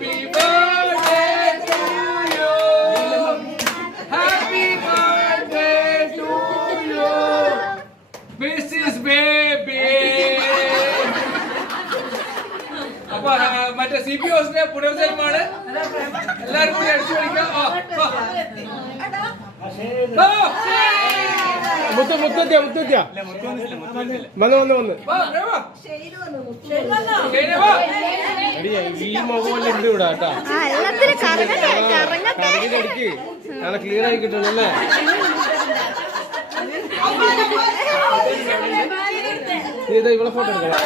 Happy birthday to you. Happy birthday to you. Mrs. Baby. അപ്പൊ മറ്റേ CPOസിന്റെ പുനർജന്മമാണ്. എല്ലാവരും കൂടി അടിച്ചു കളിക്കാം. മുത്തത്യ വന്ന് ഈ മുഖമല്ലേ ഉണ്ട് ഇവിടെ കേട്ടാ. കറങ്ങിക്ക് നല്ല ക്ലിയർ ആയി കിട്ടണല്ലേ. ഇതാ ഇവിടെ ഫോട്ടോ എടുക്കണം.